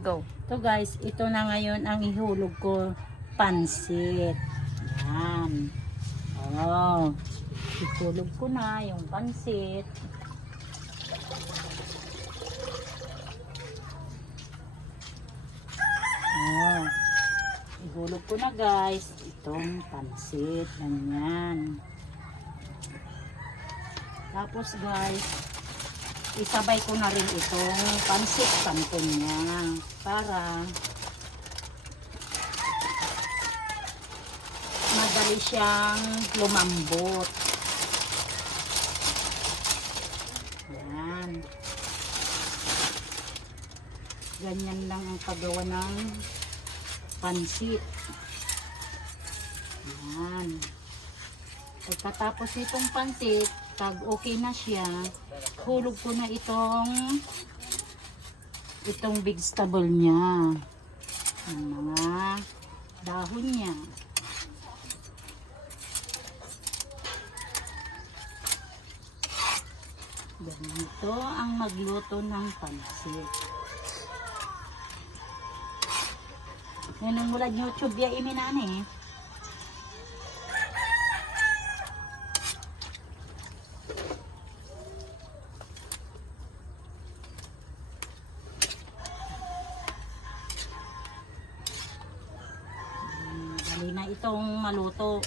Go. So guys, ito na ngayon ang ihulog ko, pansit. Yan. Oh, ihulog ko na yung pansit. Oh, ihulog ko na guys, itong pansit. Ganyan. Tapos guys, isabay ko na rin itong pansit canton niya para madali siyang lumambot. Yan. Ganyan lang ang paggawa ng pansit. Yan. Pagkatapos itong pansit, pag okay na siya, hulog ko na itong vegetable niya. Ang mga dahon niya. Ganito ang magluto ng pansit. Yan ang mula YouTube ya iminani. Dali na itong maluto.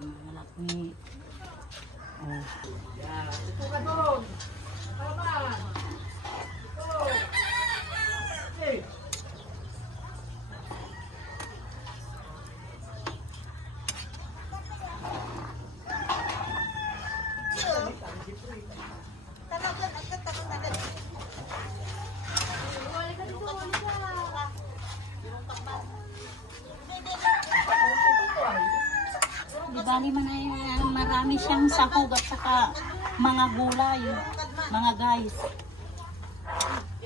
Malaki. Oh. Ito ka doon. Tama. Ito. Okay. Di bali man ay marami siyang sahog at saka mga gulay, mga guys.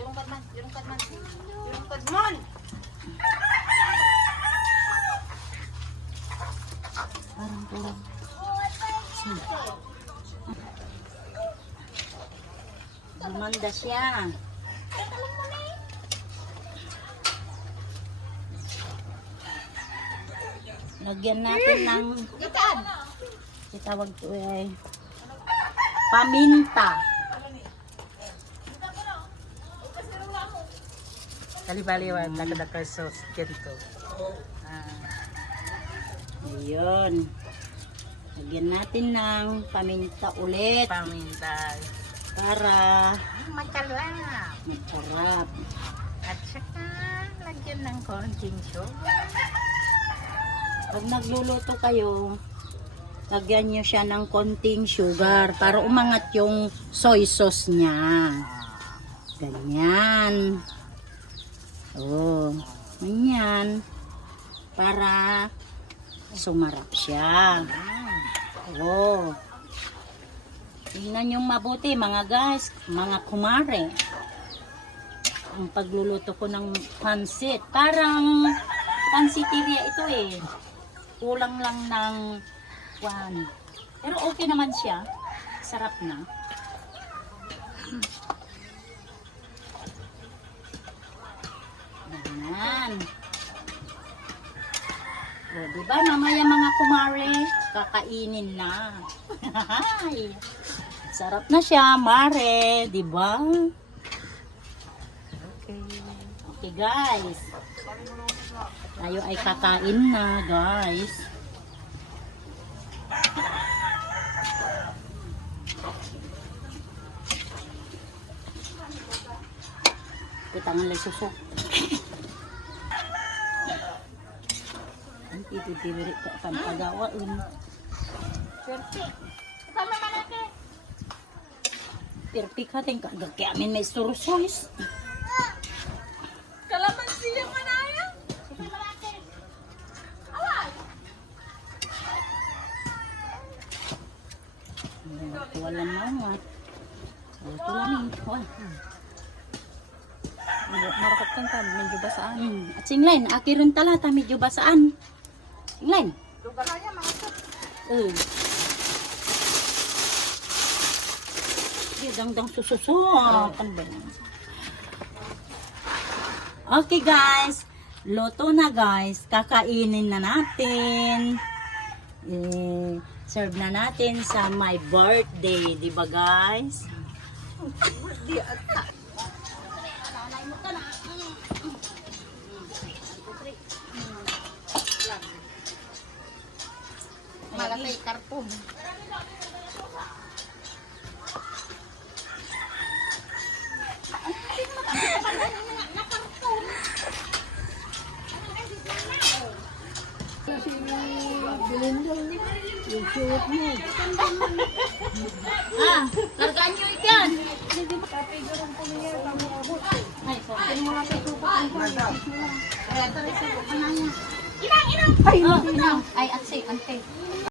Yung kadman. Yung kadman. Parang kulang. Gumanda siya. Lagyan natin ng itawag ko ay paminta. Kali-baliwan. Nakadakar sauce. Ganito. Ayun. Lagyan natin ng paminta ulit Paminta. para Magkalap. masarap. At saka, lagyan ng konting sugar. Pag nagluluto kayo, lagyan nyo siya ng konting sugar para umangat yung soy sauce niya. Ganyan. Oh, ganyan. Para sumarap siya. Oh. Tingnan nyo mabuti mga guys, mga kumare. Ang pagluluto ko ng pansit. Parang pansiteria ito eh. Kulang lang ng one. Pero okay naman siya. Sarap na. Yan. O, diba mamaya mga kumare, kakainin na. Sarap na siya, mare. Diba? Okay. Okay guys. Tayo ay kakain na guys. Pitangan lang susok. Ang titibiri ka pagpagawa. Perfect. Tama malaki. Perfect ha. Kaya amin may surusoys. Kalamansi yung manaya. Sige malaki. Away. Wala na nga. Ito lang. Marakot kang ka, medyo basaan. At singlen, aki rin talata, medyo basaan. Singlen. Dang sususo. Okay guys, luto na guys. Kakainin na natin. Serve na natin sa my birthday, di ba guys? Malatay karton. Largaan nyo ikan. Ay, sorry. Inang! Oh, no. Ay, ante.